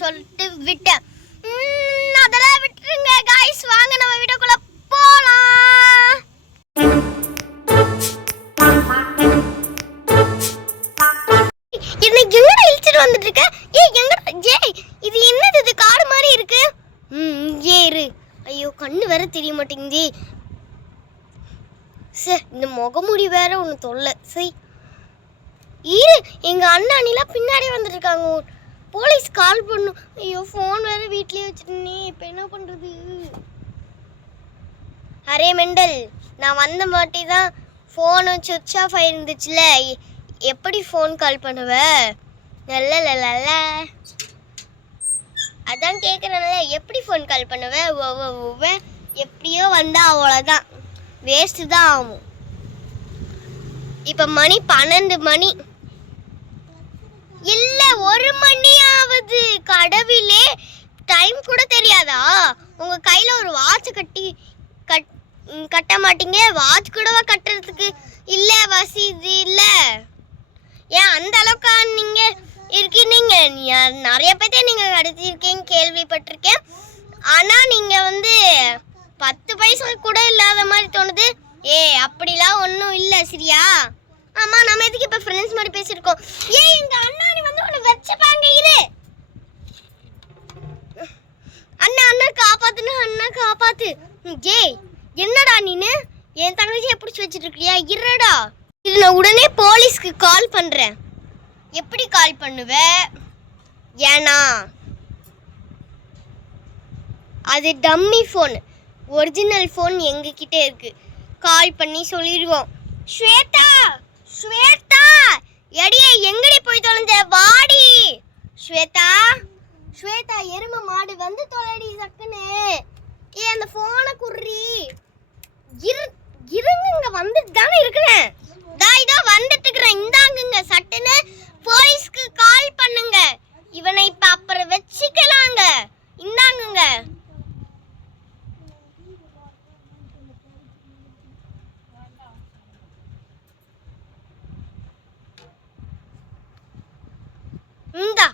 பண்ணணும்னு சொல்லிட்டு விட்டேன். அதெல்லாம் விட்டுருங்க गाइस, வாங்க நம்ம வீடியோக்குள்ள போலாம். என்ன எங்கடா இழுத்துட்டு வந்துட்டு இருக்க? இது என்னது? இது காடு மாதிரி இருக்கு. இங்கே இரு. ஐயோ கண்ணு வேற தெரிய மாட்டேங்குது. இந்த முகமுடி வேற ஒன்று தொல்லை. சரி இரு, எங்க அண்ணா அண்ணிலாம் பின்னாடி வந்துட்டு இருக்காங்க. போலீஸ் கால் பண்ணும். ஐயோ ஃபோன் வேற வீட்லயே வச்சுட்டேனே, இப்போ என்ன பண்றது? அரே மெண்டல், நான் வந்த மாட்டி தான் ஃபோன் சுவிட்ச் ஆஃப் ஆயிருந்துச்சுல, எப்படி ஃபோன் கால் பண்ணுவ? நல்ல அதான் கேட்குறேன்ல, எப்படி ஃபோன் கால் பண்ணுவ? எப்படியோ வந்தா அவ்வளோதான், வேஸ்ட்டு தான் ஆகும். இப்போ மணி 12 மணி இல்லை, 1 மணி ஆகுது. கடவுளே, டைம் கூட தெரியாதா? உங்கள் கையில் ஒரு வாட்ச் கட்ட மாட்டீங்க? வாட்ச் கூடவா கட்டுறதுக்கு இல்லை வசதி இல்லை? ஏன் அந்த அளவுக்கு நீங்கள் இருக்கீங்க? நிறைய பேர்த்த நீங்கள் கடத்திருக்கீங்க கேள்விப்பட்டிருக்கேன். ஆனால் நீங்கள் 10 பைசா கூட இல்லாத மாதிரி தோணுது. அப்படிலாம் ஒன்றும் இல்லை சரியா? ஆமாம், நம்ம எதுக்கு இப்போ ஃப்ரெண்ட்ஸ் மாதிரி பேசியிருக்கோம். எங்கள் அண்ணாணி ஒன்று வச்சப்பாங்க. இரு அண்ணா காப்பாத்துன்னு, அண்ணா காப்பாத்து. என்னடா நீனு என் தங்கச்சியை பிடிச்சி வச்சுட்டு இருக்கியா? இருடா, இது நான் உடனே போலீஸ்க்கு கால் பண்ணுறேன். எப்படி கால் பண்ணுவ? ஏன்னா அது டம்மி ஃபோன், ஒரிஜினல் ஃபோன் எங்ககிட்ட இருக்கு. கால் பண்ணி சொல்லிடுவோம். ஸ்வேதா எடியே எங்கடி போய் தொலைஞ்ச? வாடி ஸ்வேதா எருமை மாடு வந்து தொலைடி சக்குன்னு. அந்த ஃபோனை குர்றி. இருங்க, வந்துட்டு தானே இருக்கிறேன். இதோ வந்துட்டு இருக்கிறேன். இந்தாங்குங்க, சட்டுன்னு போலீஸ்க்கு கால் பண்ணுங்க. இவனை இப்ப அப்புறம் வச்சுக்கலாங்க. இந்தாங்குங்க. இந்தா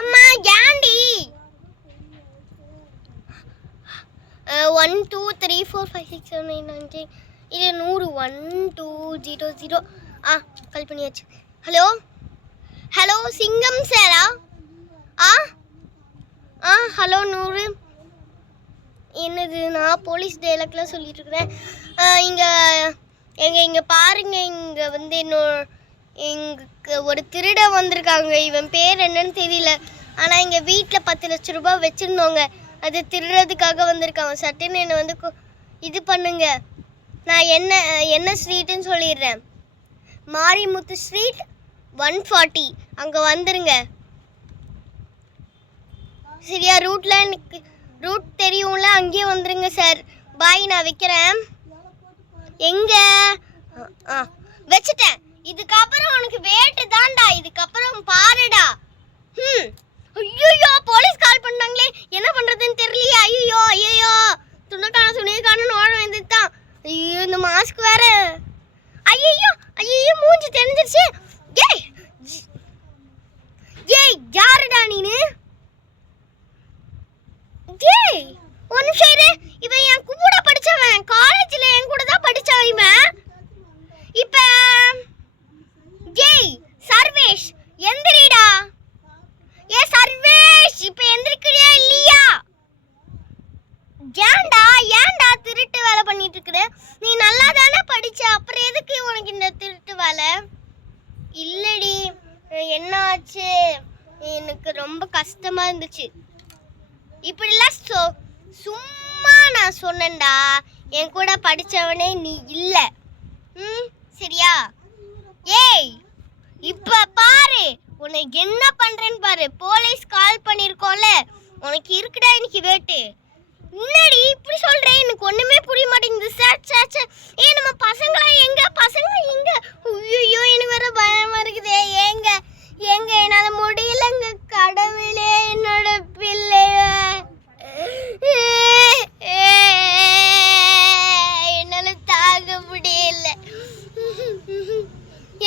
அம்மா, ஏண்டி? 1 2 3 4 5 6 7 8 9 10 இது 100 1 2 0 0. கால் பண்ணியாச்சு. ஹலோ சிங்கம் சாரா? ஹலோ 100. என்னது? நான் போலீஸ் டைலாக்லாம் சொல்லிட்டு இருக்கிறேன். இங்கே பாருங்க, இங்கே எங்களுக்கு ஒரு திருட வந்திருக்காங்க. இவன் பேர் என்னன்னு தெரியல. ஆனால் எங்கள் வீட்டில் 10 லட்ச ரூபாய் வச்சுருந்தோங்க. அது திருடுறதுக்காக வந்திருக்காங்க. சட்டுன்னு என்னை இது பண்ணுங்க. நான் என்ன ஸ்ட்ரீட்டுன்னு சொல்லிடுறேன். மாரிமுத்து ஸ்ட்ரீட் 140. அங்கே வந்துருங்க சரியா? ரூட் தெரியும்ல, அங்கேயே வந்துருங்க சார். பாய், நான் வைக்கிறேன். எங்கே வச்சுட்டேன். இதுக்கப்புறம் உனக்கு வேட்டு தான்டா. இதுக்கப்புறம் பாருடா. ஐயோ போலீஸ் கால் பண்ணாங்களே, என்ன பண்றதுன்னு தெரியலையா? ஐயோ துணிக்கான ஓட வந்துட்டான். ஐயோ இந்த மாஸ்க் வேற. ஐயோ மூஞ்சி தெரிஞ்சிருச்சு. யாருடா நீனு? ஒரு நிமிஷம் இரு. இவன் என் கூட படிச்சவன், காலேஜ்ல என் கூட தான் படிச்சவன் இவன். இப்ப சர்வேஷ் எந்திரிடா. சர்வேஷ், இப்ப எந்திரிக்கிறியா இல்லையா? ஏன்டா திருட்டு வேலை பண்ணிட்டு இருக்கிற? நீ நல்லா தானே படிச்ச, அப்புறம் எதுக்கு உனக்கு இந்த திருட்டு வேலை? இல்லடி, என்ன ஆச்சு? எனக்கு ரொம்ப கஷ்டமா இருந்துச்சு. இப்படிலாம் சும்மா நான் சொன்னேன்டா. என் கூட படிச்சவனே நீ இல்லை. சரியா? இப்ப பாரு உனக்கு என்ன பண்றேன்னு பாரு. போலீஸ் கால் பண்ணிருக்கோம்ல, உனக்கு இருக்குடா இன்னைக்கு வேட்டு. என்னடி இப்படி சொல்றேன்? எனக்கு ஒண்ணுமே புரிய மாட்டேங்குது. நம்ம பசங்களா எங்க? ஐயோ எனக்கு வேற பயமா இருக்குதே. ஏங்க என்னால முடியலங்க. கடவுளே, என்னோட பிள்ளைய என்னால தாங்க முடியல.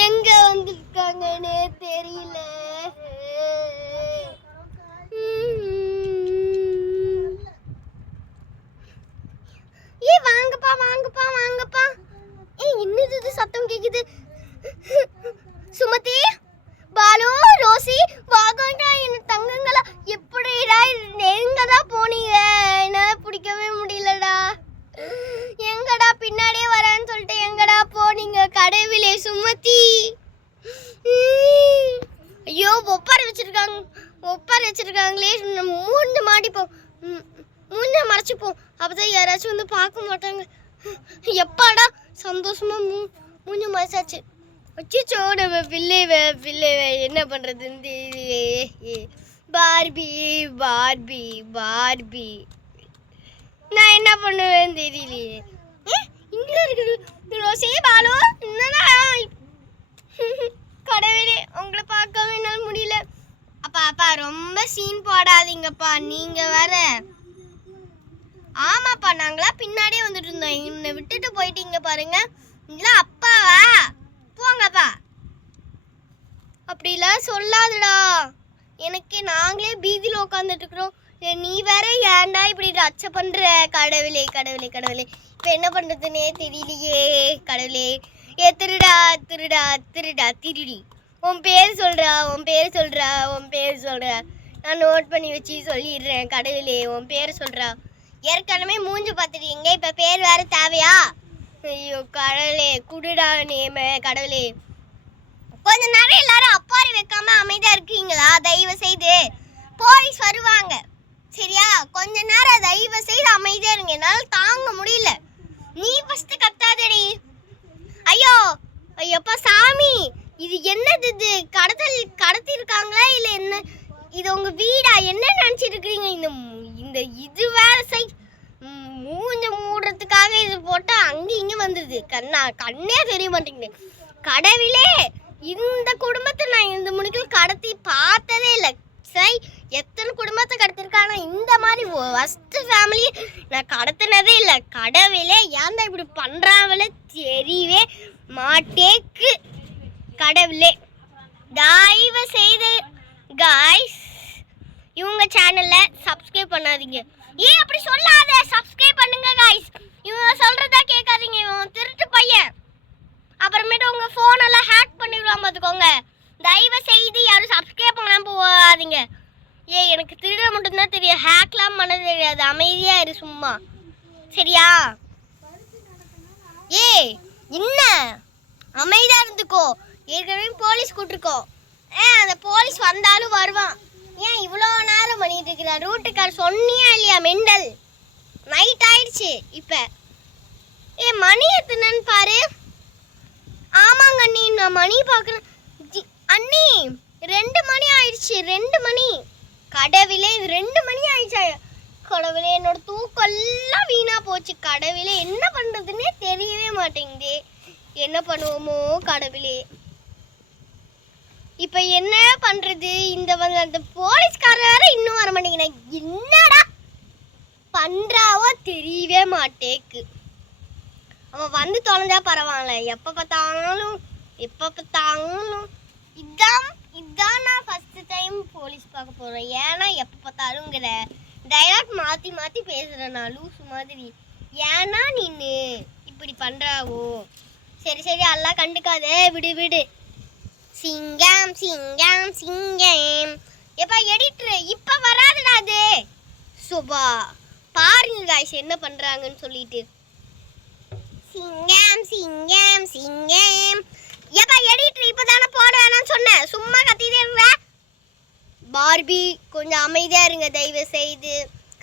எங்க வந்திருக்காங்கன்னே தெரியல. மூஞ்ச மாடிப்போம், மூஞ்ச மறைச்சிப்போம். அப்பதான் யாராச்சும் வந்து பார்க்க மாட்டாங்க. எப்பாடா சந்தோஷமா மூஞ்ச மறைச்சாச்சு. அச்சோ நம்ம பிள்ளைவே என்ன பண்றதுன்னு தெரியலையே. பார்பி பார்பி பார்பி நான் என்ன பண்ணுவேன்னு தெரியலையே. இங்க இருக்குது ரோசே பாலோ. என்னடா கடவுளே, உங்களை பார்க்கவே என்னால் முடியல. அப்பா ரொம்ப சீன் போடாதீங்கப்பா, நீங்க வேற. ஆமாப்பா, நாங்களா பின்னாடியே வந்துட்டு இருந்தோம், என்னை விட்டுட்டு போயிட்டீங்க பாருங்க. இல்ல அப்பாவா? போங்கப்பா. அப்படிலாம் சொல்லாதுடா, எனக்கு நாங்களே பீதியில் உட்காந்துட்டு இருக்கிறோம். நீ வேற ஏன்டா இப்படி ரச்ச பண்ற? கடவுளே கடவுளே கடவுளே, இப்ப என்ன பண்றதுன்னே தெரியலையே. கடவுளே, திருடா திருடா திருடா திருடி, உன் பேர் சொல்றா, உன் பேர் சொல்றா, உன் பேர் சொல்றா. நான் நோட் பண்ணி வச்சு சொல்லிடுறேன். கடவுளே, உன் பேர் சொல்றா. ஏற்கனவே மூஞ்சி பார்த்துட்டீங்க, இப்ப பேர் வேற தேவையா? ஐயோ கடவுளே, குடுடா நேம. கடவுளே, கொஞ்ச நேரம் எல்லாரும் அப்பாரி வைக்காம அமைதியா இருக்கீங்களா? தயவு செய்து போலீஸ் வருவாங்க, சரியா? கொஞ்ச நேரம் தயவு செய்து அமைதியா இருங்க, என்னால தாங்க முடியல. நீ ஃபர்ஸ்ட் கத்தாதடி. ஐயோ ஐயப்பா சாமி, இது என்னது? இது கடத்தி இருக்காங்களா இல்ல என்ன? இது உங்க வீடா? என்ன நினைச்சிட்டு இருக்கீங்க? இந்த இது வேற சைட் மூஞ்ச மூடுறதுக்காக இது போட்டா அங்க இங்க வந்துருது. கண்ணே தெரிய மாட்டேங்குது. கடவுளே, இந்த குடும்பத்தை நான் இந்த முனிக்கில் கடத்தி பார்த்ததே இல்லை. சரி, எத்தனை குடும்பத்தை கடத்திருக்காங்க, இந்த மாதிரி ஃபர்ஸ்ட் ஃபேமிலி நான் கடத்தினதே இல்லை. கடவுளே, ஏன்டா இப்படி பண்றாங்களே தெரியவே மாட்டேக்கு. கடவுளே, தயவு செய்து காய்ஸ் இவங்க சேனல்ல சப்ஸ்கிரைப் பண்ணாதீங்க. ஏன் அப்படி சொல்லாத? சப்ஸ்கிரைப் பண்ணுங்க காய்ஸ். இவங்க சொல்றதா கேட்காதீங்க, இவன் திருட்டு பையன். அப்புறமேட்டு உங்க போன் எல்லாம் ஹேக் பண்ணிடுவான் பார்த்துக்கோங்க. தயவு செய்து யாரும் சப்ஸ்கிரைப் பண்ணாம போகாதீங்க. எனக்கு திருட மட்டும்தான் தெரியும், ஹேக்லாம் பண்ண தெரியாது. அமைதியா இரு சும்மா, சரியா? என்ன அமைதியா இருந்துக்கோ. ஏற்கனவே போலீஸ் கூட்டிருக்கோ. அந்த போலீஸ் வந்தாலும் வருவான். ஏன் இவ்வளோ நேரம் பண்ணிட்டு இருக்கிற? ரூட்டுக்கார் சொன்னியா இல்லையா? மெண்டல். நைட் ஆயிடுச்சு இப்ப. மணி எத்தனைன்னு பாரு. ஆமாங்க அண்ணி, நான் மணி பார்க்குறேன். அண்ணி 2 மணி ஆயிடுச்சு. 2 மணி. கடவுளே, இது 2 மணி ஆயிடுச்சா? கடவுளே, என்னோட தூக்கம் எல்லாம் வீணா போச்சு. கடவுளே, என்ன பண்றதுன்னே தெரியவே மாட்டேங்குது. என்ன பண்ணுவோமோ கடவுளே. இப்ப என்ன பண்றது? அந்த போலீஸ்காரர் வேற இன்னும் வர மாட்டேங்கிறா. என்னடா பண்றாவோ தெரியவே மாட்டேக்கு. அவன் வந்து தொலைஞ்சா பரவாயில்ல, எப்ப பார்த்தாலும் இதான் நான் ஃபர்ஸ்ட் டைம் போலீஸ் பார்க்க போறேன். ஏன்னா எப்ப பார்த்தாலுங்கிற டைலாக் மாத்தி மாத்தி பேசுறேன் நான் லூசு மாதிரி. ஏன்னா நீனு இப்படி பண்றாவோ? சரி எல்லாம் கண்டுக்காத, விடு. சிங்கம் சிங்கம் சிங்கம். எப்பா எடிட்டர், இப்ப வராதுடா அது. சுபா பாருங்க गाइस என்ன பண்றாங்கன்னு சொல்லிட்டு. சிங்கம் சிங்கம் சிங்கம். எப்பா எடிட்டர், இப்பதானே போட வேணாம்னு சொன்னேன், சும்மா கத்திட்டே இருங்க. பார்பி கொஞ்சம் அமைதியா இருங்க, தயவு செய்து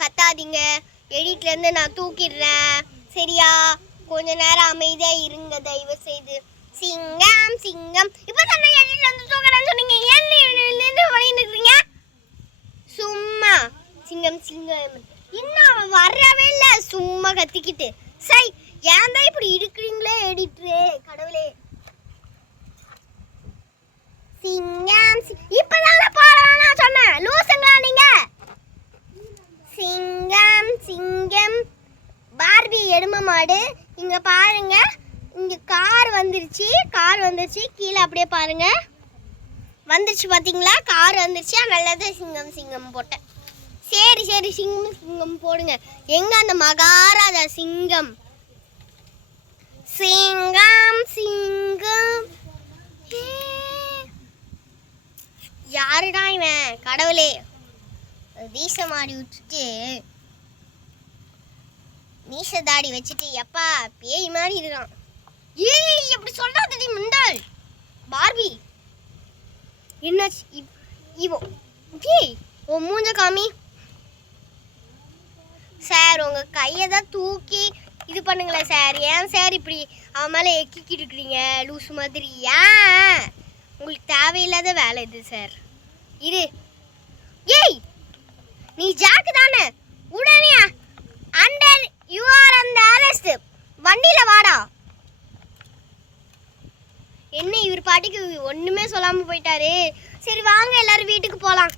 கத்தாதீங்க. எடிட்ல இருந்து நான் தூக்கிடுறேன், சரியா? கொஞ்ச நேரம் அமைதியா இருங்க தயவு செய்து. சிங்கம் சிங்கம். இப்பதான் எடிட்ல இருந்து தூக்குறேன்னு சொன்னீங்க, ஏன் பண்ணிட்டு இருக்கீங்க? சும்மா சிங்கம் சிங்கம். இன்னும் வரவே இல்ல, சும்மா கத்திக்கிட்டு. சை, ஏன் தான் இப்படி இருக்கிறீங்களே எடிட்டரே? கடவுளே. சிங்கம் இப்பதானே போறானா சொன்னேன், லூசுங்களா நீங்க? சிங்கம் சிங்கம். பார்பி எருமை மாடு. இங்க பாருங்க, இங்க கார் வந்துருச்சு. கீழே அப்படியே பாருங்க, வந்துருச்சு பாத்தீங்களா? கார் வந்துருச்சு. நல்லது, சிங்கம் சிங்கம் போட்டேன். சரி சிங்கம் சிங்கம் போடுங்க. எங்க அந்த மகாராஜா சிங்கம்? சிங்கம் சிங்கம். யாருடா இவன்? கடவுளே, வீச மாடி விட்டுட்டு மீச தாடி வச்சுட்டு எப்பா பேய் மாதிரி இருக்கான். ஏய், எப்படி சொல்றாதடி முண்டாள். பார்பி என்னாச்சு? இவோ ஏய், உன் மூஞ்ச காமி. சார் உங்கள் கையை தான் தூக்கி இது பண்ணுங்களேன் சார். ஏன் சார் இப்படி அவன் மேலே எக்கிக்கிட்டு இருக்கிறீங்க லூஸ் மாதிரி? ஏன் உங்களுக்கு தேவையில்லாத வேலை இது சார். இது ஏய் நீ ஜாக்கு தானே? உடனே அண்டர் யூ ஆர் அந்த அரெஸ்ட். வண்டியில் வாடா. என்ன இவர் பாட்டிக்கு ஒன்றுமே சொல்லாமல் போயிட்டாரு. சரி வாங்க எல்லாரும் வீட்டுக்கு போகலாம்.